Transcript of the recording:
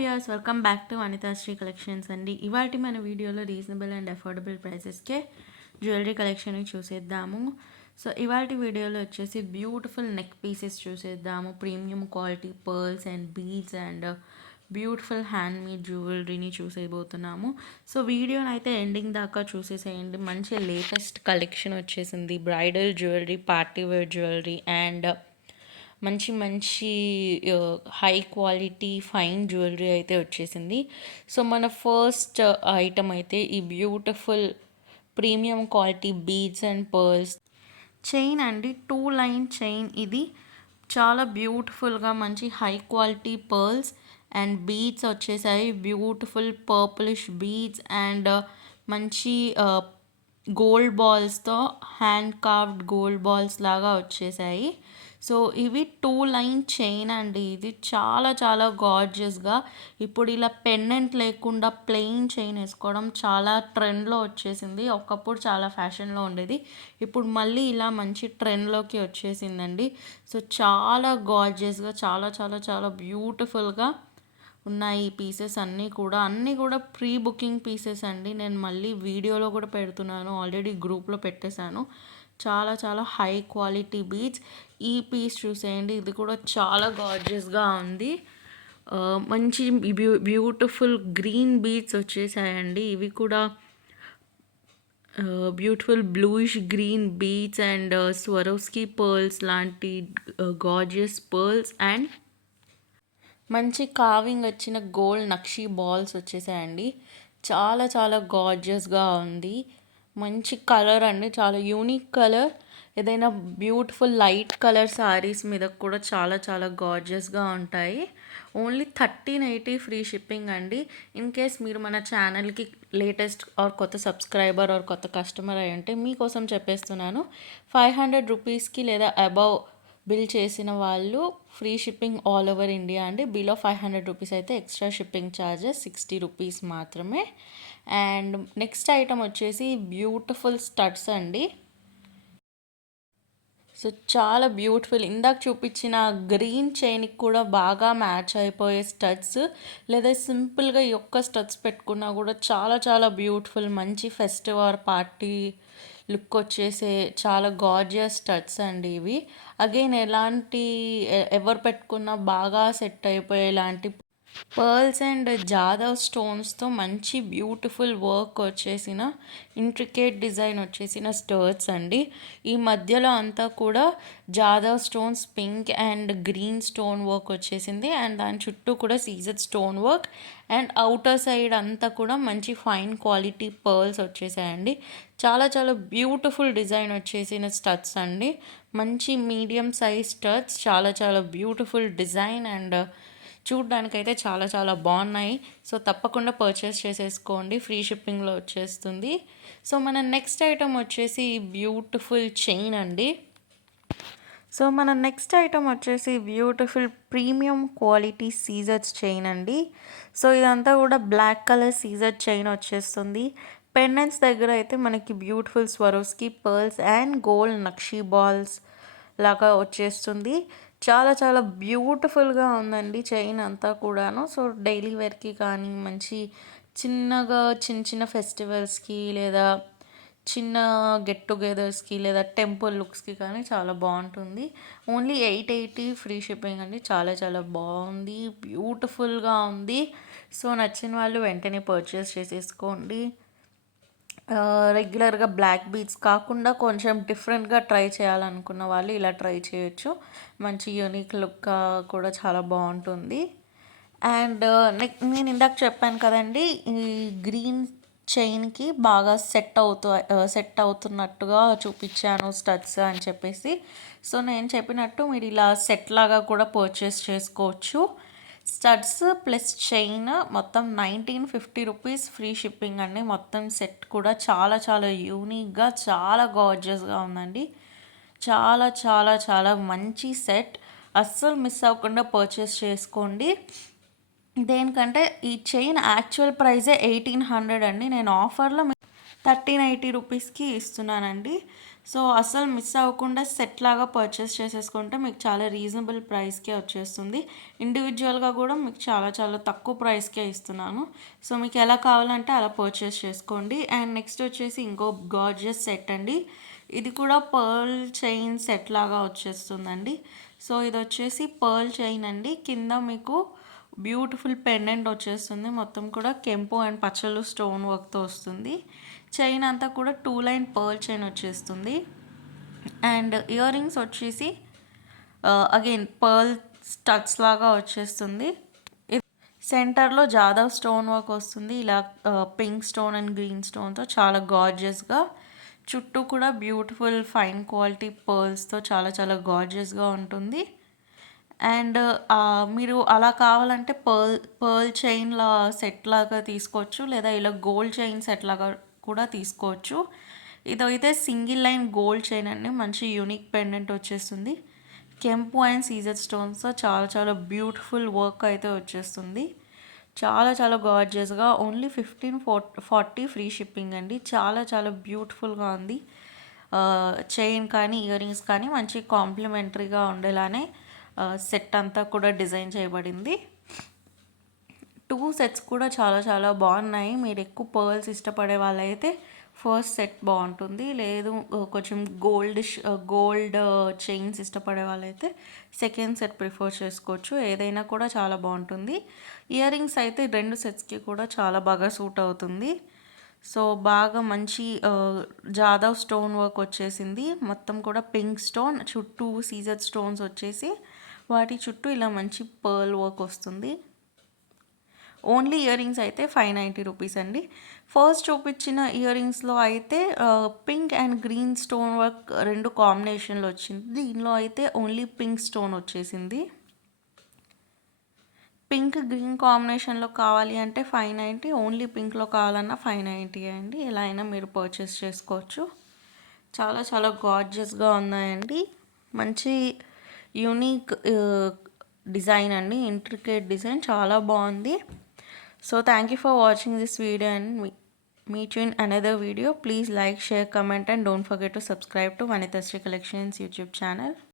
Viewers, welcome back to Anithasri collections అండి. ఇవాటి మన వీడియోలో రీజనబుల్ అండ్ అఫోర్డబుల్ ప్రైసెస్కే జ్యువెలరీ కలెక్షన్ చూసేద్దాము. సో ఇవాటి వీడియోలో వచ్చేసి బ్యూటిఫుల్ నెక్ పీసెస్ చూసేద్దాము. Premium quality pearls and beads and beautiful handmade జ్యువెలరీని చూసేయబోతున్నాము. సో వీడియోని అయితే ఎండింగ్ దాకా చూసేసేయండి. మంచి లేటెస్ట్ కలెక్షన్ వచ్చేసింది. Bridal jewellery, party wear jewellery and మంచి మంచి హై క్వాలిటీ ఫైన్ జ్యువెలరీ అయితే వచ్చేసింది. సో మన ఫస్ట్ ఐటమ్ అయితే ఈ beautiful premium quality beads and pearls chain అండి. 2 లైన్ చైన్. ఇది చాలా బ్యూటిఫుల్గా మంచి high quality pearls and beads వచ్చేసాయి. బ్యూటిఫుల్ పర్పులిష్ బీడ్స్ అండ్ మంచి గోల్డ్ బాల్స్తో హ్యాండ్ కార్వ్డ్ గోల్డ్ బాల్స్ లాగా వచ్చేసాయి. సో ఇవి 2 లైన్ చైన్ అండి. ఇది చాలా చాలా గార్జియస్గా ఇప్పుడు ఇలా పెండెంట్ లేకుండా ప్లెయిన్ చైన్ వేసుకోవడం చాలా ట్రెండ్లో వచ్చేసింది. ఒకప్పుడు చాలా ఫ్యాషన్లో ఉండేది, ఇప్పుడు మళ్ళీ ఇలా మంచి ట్రెండ్లోకి వచ్చేసిందండి. సో చాలా గార్జియస్గా చాలా చాలా చాలా బ్యూటిఫుల్గా ఉన్నాయి ఈ పీసెస్ అన్నీ కూడా ప్రీ బుకింగ్ పీసెస్ అండి. నేను మళ్ళీ వీడియోలో కూడా పెడుతున్నాను, ఆల్రెడీ గ్రూప్లో పెట్టేశాను. చాలా చాలా హై క్వాలిటీ బీడ్స్. ఈ పీస్ చూసేయండి, ఇది కూడా చాలా గార్జియస్గా ఉంది. మంచి బ్యూటిఫుల్ గ్రీన్ బీడ్స్ వచ్చేసాయండి. ఇవి కూడా beautiful bluish green beads and Swarovski pearls లాంటి గార్జియస్ పర్ల్స్ అండ్ మంచి కావింగ్ వచ్చిన గోల్డ్ నక్షి బాల్స్ వచ్చేసాయండి. చాలా చాలా గార్జియస్గా ఉంది. మంచి కలర్ అండి, చాలా యూనిక్ కలర్. ఏదైనా బ్యూటిఫుల్ లైట్ కలర్ శారీస్ మీద కూడా చాలా చాలా గార్జియస్గా ఉంటాయి. ఓన్లీ 1380 ఫ్రీ షిప్పింగ్ అండి. ఇన్ కేస్ మీరు మన ఛానల్కి లేటెస్ట్ ఆర్ కొత్త సబ్స్క్రైబర్ ఆర్ కొత్త కస్టమర్ అయి ఉంటే మీకోసం చెప్పేస్తున్నాను. 500 రూపీస్కి లేదా అబవ్ బిల్ చేసిన వాళ్ళు free shipping all over India అండి. బిలో 500 రూపీస్ అయితే ఎక్స్ట్రా షిప్పింగ్ ఛార్జెస్ 60 రూపీస్ మాత్రమే. అండ్ నెక్స్ట్ ఐటమ్ వచ్చేసి బ్యూటిఫుల్ స్టడ్స్ అండి. సో చాలా బ్యూటిఫుల్. ఇందాక చూపించిన గ్రీన్ చైన్కి కూడా బాగా మ్యాచ్ అయిపోయే స్టడ్స్, లేదా సింపుల్గా ఈ ఒక్క స్టడ్స్ పెట్టుకున్నా కూడా చాలా చాలా బ్యూటిఫుల్ మంచి ఫెస్టివ్ ఆర్ పార్టీ లుక్ వచ్చేసే చాలా గార్జియస్ స్టడ్స్ అండి ఇవి. అగైన్ ఎలాంటి ఎవరు పెట్టుకున్నా బాగా సెట్ అయిపోయే ఇలాంటి పర్ల్స్ అండ్ జాదవ్ స్టోన్స్తో మంచి బ్యూటిఫుల్ వర్క్ వచ్చేసిన ఇంట్రికేట్ డిజైన్ వచ్చేసిన స్టర్ట్స్ అండి. ఈ మధ్యలో అంతా కూడా Jadhav stones pink and green stone work వచ్చేసింది అండ్ దాని చుట్టూ కూడా CZ stone work and outer side అంతా కూడా మంచి ఫైన్ క్వాలిటీ పర్ల్స్ వచ్చేసాయండి. చాలా చాలా బ్యూటిఫుల్ డిజైన్ వచ్చేసిన స్టడ్స్ అండి. మంచి మీడియం సైజ్ స్టడ్స్, చాలా చాలా బ్యూటిఫుల్ డిజైన్ అండ్ చూడ్డానికైతే చాలా చాలా బాగున్నాయి. సో తప్పకుండా పర్చేస్ చేసేసుకోండి, ఫ్రీ షిప్పింగ్లో వచ్చేస్తుంది. సో మన నెక్స్ట్ ఐటమ్ వచ్చేసి బ్యూటిఫుల్ చైన్ అండి. సో మన నెక్స్ట్ ఐటమ్ వచ్చేసి beautiful premium quality Caesar's chain అండి. సో ఇదంతా కూడా బ్లాక్ కలర్ సీజర్ చైన్ వచ్చేస్తుంది. పెండెంట్స్ దగ్గర అయితే మనకి beautiful Swarovski pearls and gold nakshi balls లాగా వచ్చేస్తుంది. చాలా చాలా బ్యూటిఫుల్గా ఉందండి చైన్ అంతా కూడాను. సో డైలీ వేర్కి కానీ మంచి చిన్నగా చిన్న చిన్న ఫెస్టివల్స్కి లేదా చిన్న గెట్ టుగెదర్స్కి లేదా టెంపుల్ లుక్స్కి కానీ చాలా బాగుంటుంది. ఓన్లీ 880 ఫ్రీ షిప్పింగ్ అండి. చాలా చాలా బాగుంది, బ్యూటిఫుల్గా ఉంది. సో నచ్చిన వాళ్ళు వెంటనే పర్చేస్ చేసేసుకోండి. రెగ్యులర్గా బ్లాక్ బీడ్స్ కాకుండా కొంచెం డిఫరెంట్గా ట్రై చేయాలనుకున్న వాళ్ళు ఇలా ట్రై చేయొచ్చు. మంచి యూనిక్ లుక్ కూడా చాలా బాగుంటుంది. అండ్ నేను ఇందాక చెప్పాను కదండి, ఈ గ్రీన్ చైన్కి బాగా సెట్ అవుతున్నట్టుగా చూపించాను స్టడ్స్ అని చెప్పేసి. సో నేను చెప్పినట్టు మీరు ఇలా సెట్ లాగా కూడా పర్చేస్ చేసుకోవచ్చు. స్టడ్స్ ప్లస్ చైన్ మొత్తం 1950 రూపీస్ ఫ్రీ షిప్పింగ్ అండి. మొత్తం సెట్ కూడా చాలా చాలా యూనిక్గా చాలా గార్జియస్గా ఉందండి. చాలా చాలా చాలా మంచి సెట్. అస్సలు మిస్ అవ్వకుండా పర్చేస్ చేసుకోండి. దేనికంటే ఈ చైన్ యాక్చువల్ ప్రైజే 1800 అండి. నేను ఆఫర్లో 1380 రూపీస్కి ఇస్తున్నానండి. సో అస్సలు మిస్ అవ్వకుండా సెట్ లాగా పర్చేస్ చేసేసుకుంటే మీకు చాలా రీజనబుల్ ప్రైస్‌కే వచ్చేస్తుంది. ఇండివిడ్యువల్‌గా కూడా మీకు చాలా చాలా తక్కువ ప్రైస్‌కే ఇస్తున్నాను. సో మీకు ఎలా కావాలంటే అలా పర్చేస్ చేసుకోండి. అండ్ నెక్స్ట్ వచ్చేసి ఇంకో గార్జియస్ సెట్ అండి. ఇది కూడా పర్ల్ చైన్ సెట్ లాగా వచ్చేస్తుందండి. సో ఇదొచ్చేసి పర్ల్ చైన్ అండి. కింద మీకు బ్యూటిఫుల్ పెండెంట్ వచ్చేస్తుంది. మొత్తం కూడా కెంపు అండ్ పచ్చలు స్టోన్ వర్క్‌తో వస్తుంది. చైన్ అంతా కూడా 2 లైన్ పర్ల్ చైన్ వచ్చేస్తుంది. అండ్ ఇయర్ రింగ్స్ వచ్చేసి అగైన్ పర్ల్ స్టడ్స్ లాగా వచ్చేస్తుంది. సెంటర్లో జాదవ్ స్టోన్ వర్క్ వస్తుంది. ఇలా పింక్ స్టోన్ అండ్ గ్రీన్ స్టోన్తో చాలా గార్జియస్గా, చుట్టూ కూడా బ్యూటిఫుల్ ఫైన్ క్వాలిటీ పర్ల్స్తో చాలా చాలా గార్జియస్గా ఉంటుంది. అండ్ మీరు అలా కావాలంటే పర్ల్ చైన్‌లా సెట్ లాగా తీసుకోవచ్చు. లేదా ఇలా గోల్డ్ చైన్ సెట్ లాగా కూడా తీసుకోవచ్చు. ఇదైతే సింగిల్ లైన్ గోల్డ్ చైన్ అండి. మంచి యూనిక్ పెండెంట్ వచ్చేస్తుంది. కెంపు అండ్ సీజర్ స్టోన్స్‌తో చాలా చాలా బ్యూటిఫుల్ వర్క్ అయితే వచ్చేస్తుంది. చాలా చాలా గార్జియస్‌గా ఓన్లీ 1540 ఫ్రీ షిప్పింగ్ అండి. చాలా చాలా బ్యూటిఫుల్‌గా ఉంది. చైన్ కానీ, ఇయర్ రింగ్స్ కానీ మంచి కాంప్లిమెంటరీగా ఉండేలానే సెట్ అంతా కూడా డిజైన్ చేయబడింది. 2 సెట్స్ కూడా చాలా చాలా బాగున్నాయి. మీరు ఎక్కువ పర్ల్స్ ఇష్టపడే వాళ్ళైతే ఫస్ట్ సెట్ బాగుంటుంది. లేదు కొంచెం గోల్డ్ చైన్స్ ఇష్టపడే వాళ్ళైతే సెకండ్ సెట్ ప్రిఫర్ చేసుకోవచ్చు. ఏదైనా కూడా చాలా బాగుంటుంది. ఇయర్ రింగ్స్ అయితే 2 సెట్స్కి కూడా చాలా బాగా సూట్ అవుతుంది. సో బాగా మంచి జాదవ్ స్టోన్ వర్క్ వచ్చేసింది. మొత్తం కూడా పింక్ స్టోన్ చుట్టూ సీజర్ స్టోన్స్ వచ్చేసి వాటి చుట్టూ ఇలా మంచి పర్ల్ వర్క్ వస్తుంది. ఓన్లీ ఇయర్ రింగ్స్ అయితే 590 రూపీస్ అండి. ఫస్ట్ చూపించిన ఇయర్ రింగ్స్లో అయితే pink and green stone work 2 కాంబినేషన్లో వచ్చింది. దీనిలో అయితే ఓన్లీ పింక్ స్టోన్ వచ్చేసింది. పింక్ గ్రీన్ కాంబినేషన్లో కావాలి అంటే 590, ఓన్లీ పింక్లో కావాలన్నా 590 అండి. ఎలా అయినా మీరు పర్చేస్ చేసుకోవచ్చు. చాలా చాలా గార్జియస్గా ఉన్నాయండి. మంచి యూనిక్ డిజైన్ అండి. ఇంట్రికేట్ డిజైన్ చాలా బాగుంది. So thank you for watching this video and meet you in another video. Please like, share, comment and don't forget to subscribe to Vanitashri Collections YouTube channel.